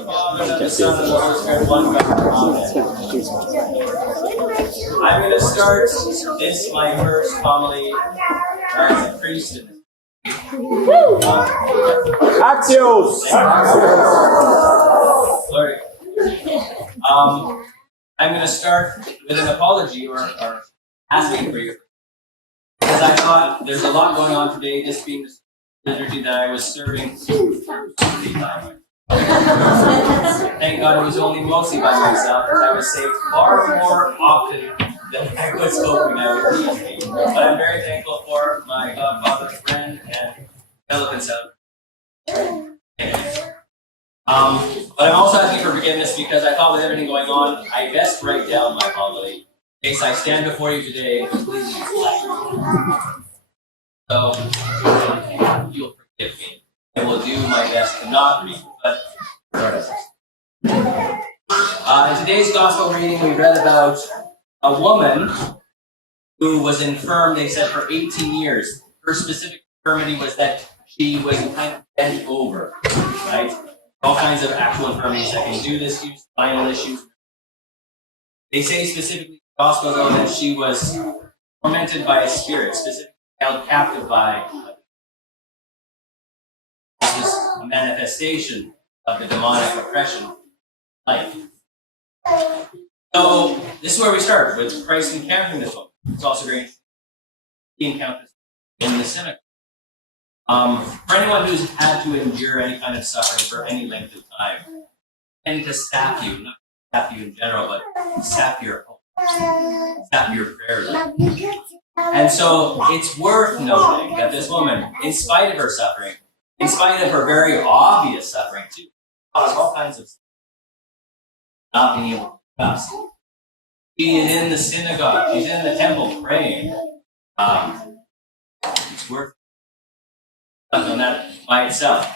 the Father, and of the Son, and the Holy Spirit, one God. Amen. I'm going to start this, my first homily, as a priesthood. Axios! Glory. I'm going to start with an apology or asking for your, because I thought there's a lot going on today, this being the liturgy that I was serving. Thank God it was only mostly by myself, because I was saved far more often than I was hoping I would be. But I'm very thankful for my godfather, friend, and fellow conservator. But I'm also asking for forgiveness because I thought with everything going on, I best write down my homily in case I stand before you today and completely blank. So, you'll forgive me. I will do my best to not read, but in today's gospel reading, we read about a woman who was infirm, they said, for 18 years. Her specific infirmity was that she was kind of bent over, right? All kinds of actual infirmities that can do this, spinal issues. They say specifically in the gospel, though, that she was tormented by a spirit, specifically held captive by this was a manifestation of the demonic oppression life. So this is where we start with Christ encountering this woman. It's also very interesting. He encounters in the synagogue. For anyone who's had to endure any kind of suffering for any length of time, tend to sap you, not sap you in general, but sap your hope, sap your prayer life. And so it's worth noting that this woman, in spite of her suffering, in spite of her very obvious suffering too, caused all kinds of not being able to trust. She is in the synagogue, she's in the temple praying. It's worth on that by itself.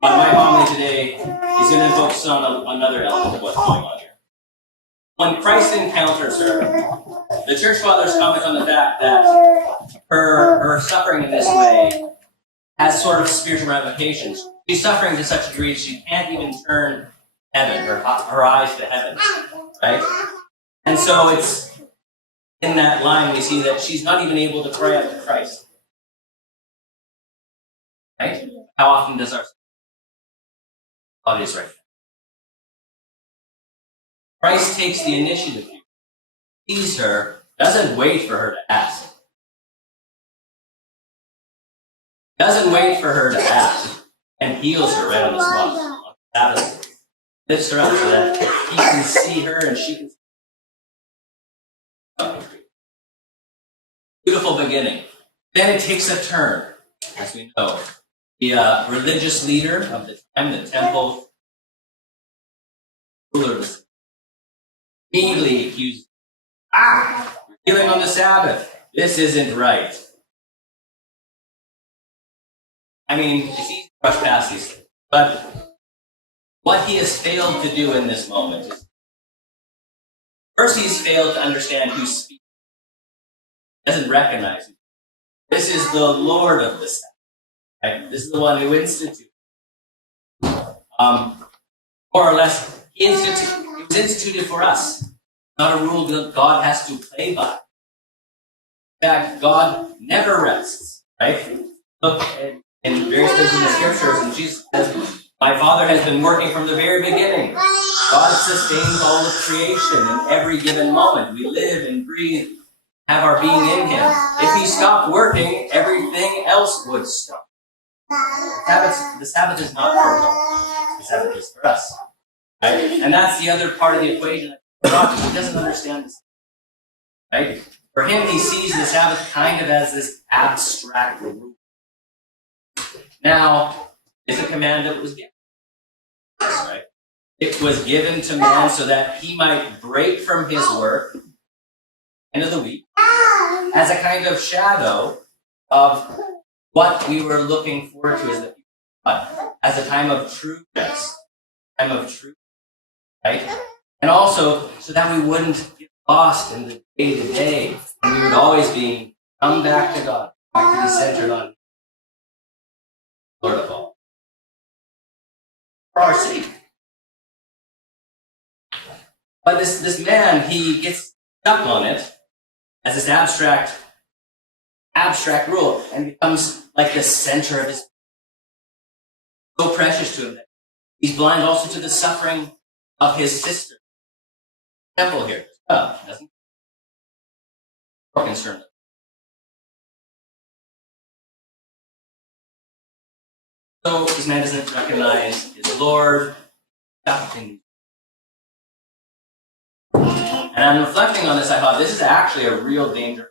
But my homily today is going to focus on another element of what's going on here. When Christ encounters her, the church fathers comment on the fact that her suffering in this way has sort of spiritual ramifications. She's suffering to such a degree she can't even turn heaven, her eyes to heaven, right? And so it's in that line we see that she's not even able to cry out to Christ. Right? How often does our obvious right? Christ takes the initiative, sees her, doesn't wait for her to ask. Doesn't wait for her to ask, and heals her right on the spot. On Sabbath. Lifts her up so that he can see her and she can see her. Beautiful beginning. Then it takes a turn, as we know. The religious leader of the time, the temple ruler, immediately accused, you're healing on the Sabbath. This isn't right. I mean, it's easy to brush past these things, but what he has failed to do in this moment is, first he's failed to understand who's speaking. He doesn't recognize him. This is the Lord of the Sabbath. Right? This is the one who instituted. More or less, it was instituted for us. Not a rule that God has to play by. In fact, God never rests. Right? Look in various places in the scriptures, and Jesus says, my Father has been working from the very beginning. God sustains all of creation in every given moment. We live and breathe, have our being in Him. If He stopped working, everything else would stop. The Sabbath is not for God. The Sabbath is for us. Right? And that's the other part of the equation. God, he doesn't understand this. Right? For him, he sees the Sabbath kind of as this abstract rule. Now, it's a command that was given. Right? It was given to man so that he might break from his work end of the week as a kind of shadow of what we were looking forward to as the people of God, as a time of true rest, time of truth, right? And also so that we wouldn't get lost in the day-to-day, and we would always be come back to God, back to be centered on Lord of all. For our sake. But this man, he gets stuck on it as this abstract rule and becomes like the center of his, so precious to him that he's blind also to the suffering of his sister. Temple here as well, doesn't he? More concerned. So this man doesn't recognize his Lord. And I'm reflecting on this, I thought this is actually a real danger.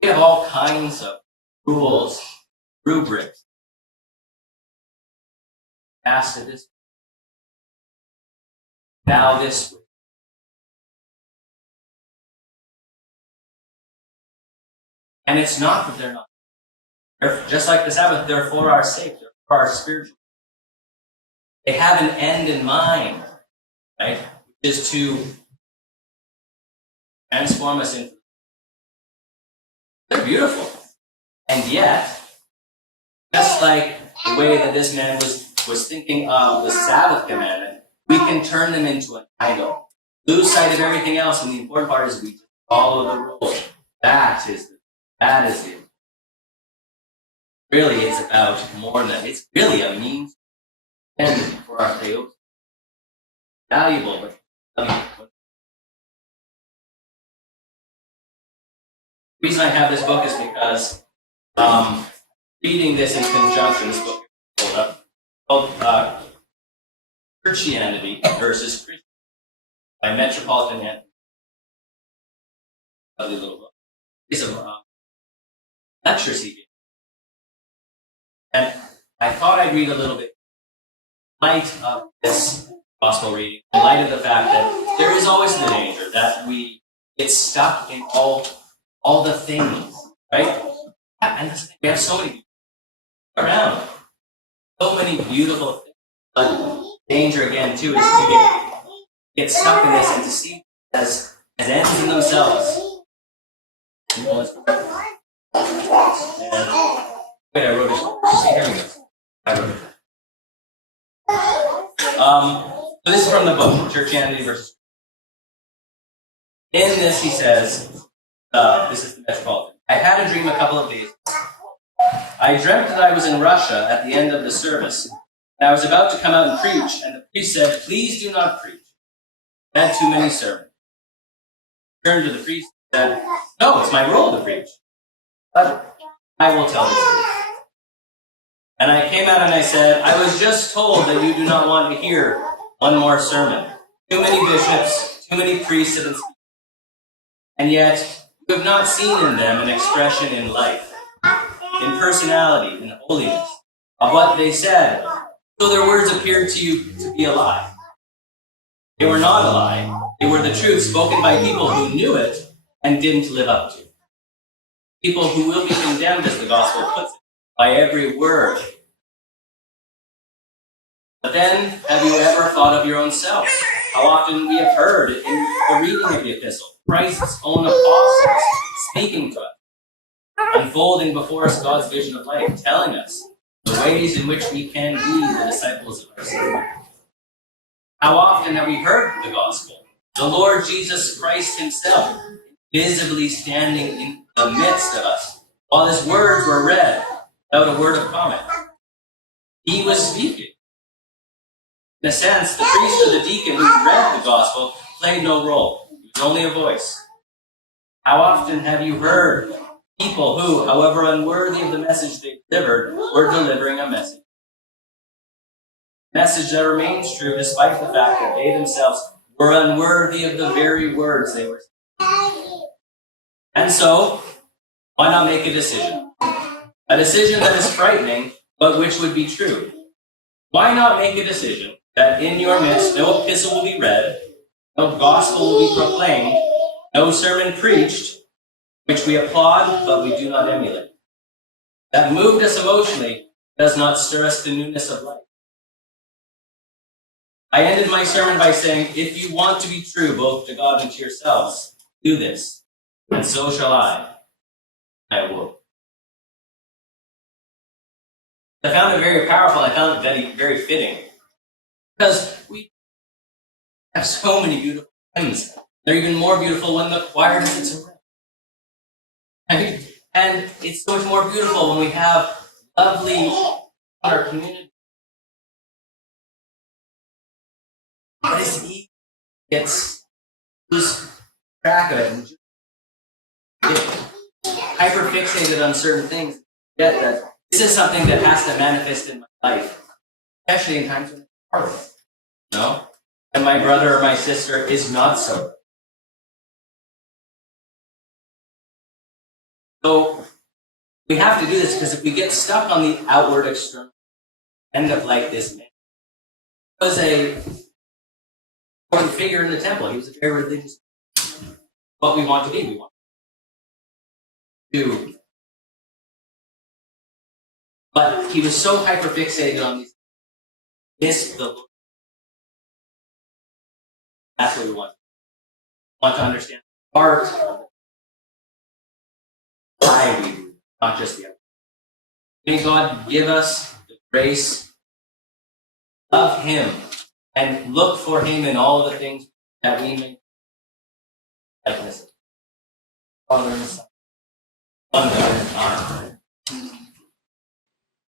We have all kinds of rules, rubrics. Ask to this. Now this. And it's not that they're not. They're just like the Sabbath, they're for our sake, they're for our spiritual. They have an end in mind, right? Which is to transform us into. They're beautiful. And yet, just like the way that this man was thinking of the Sabbath commandment, we can turn them into an idol. Lose sight of everything else, and the important part is we follow the rules. That is it. Really, it's about more than that. It's really a means and for our faith. Valuable, but the reason I have this book is because reading this in conjunction, this book is called CHURCHianity versus Priesthood by Metropolitan Ant. Lovely little book. It's a lecture series. And I thought I'd read a little bit in light of this gospel reading, in light of the fact that there is always the danger that we get stuck in all the things, right? And we have so many around. So many beautiful things. But danger again too is to get stuck in this and to see as ends in themselves. Wait, I wrote it. Here we go. I wrote it. So this is from the book, CHURCHianity versus. In this, he says, this is the Metropolitan. I had a dream a couple of days ago. I dreamt that I was in Russia at the end of the service, and I was about to come out and preach, and the priest said, "Please do not preach. I had too many sermons." I turned to the priest and said, "No, it's my role to preach. But I will tell you." And I came out and I said, "I was just told that you do not want to hear one more sermon. Too many bishops, too many priests have been speaking. And yet, you have not seen in them an expression in life, in personality, in holiness, of what they said. So their words appeared to you to be a lie. They were not a lie. They were the truth spoken by people who knew it and didn't live up to it. People who will be condemned, as the gospel puts it, by every word. But then, have you ever thought of your own self? How often we have heard in the reading of the Epistle, Christ's own apostles speaking to us, unfolding before us God's vision of life, telling us the ways in which we can be the disciples of our Savior. How often have we heard the gospel? The Lord Jesus Christ himself, visibly standing in the midst of us, while his words were read without a word of comment. He was speaking. In a sense, the priest or the deacon who read the gospel played no role. He was only a voice. How often have you heard people who, however unworthy of the message they delivered, were delivering a message? A message that remains true despite the fact that they themselves were unworthy of the very words they were saying. And so, why not make a decision? A decision that is frightening, but which would be true. Why not make a decision that in your midst no epistle will be read, no gospel will be proclaimed, no sermon preached, which we applaud but we do not emulate? That moved us emotionally does not stir us to newness of life. I ended my sermon by saying, if you want to be true both to God and to yourselves, do this, and so shall I. I will. I found it very powerful. I found it very, very fitting. Because we have so many beautiful hymns. They're even more beautiful when the choir does its own. Right? And it's so much more beautiful when we have lovely in our community. But it's easy to lose track of it and get hyper fixated on certain things. Yet that this is something that has to manifest in my life, especially in times when it's hard. You know? And my brother or my sister is not so. So we have to do this because if we get stuck on the outward external, end up like this man. He was a important figure in the temple. He was a very religious. What we want to be, we want to do. But he was so hyper fixated on these. Missed the Lord. That's what we want. We want to understand the heart of why we do, not just the other. May God give us the grace of Him and look for Him in all the things that we may likeness. Father and Son, under and arm.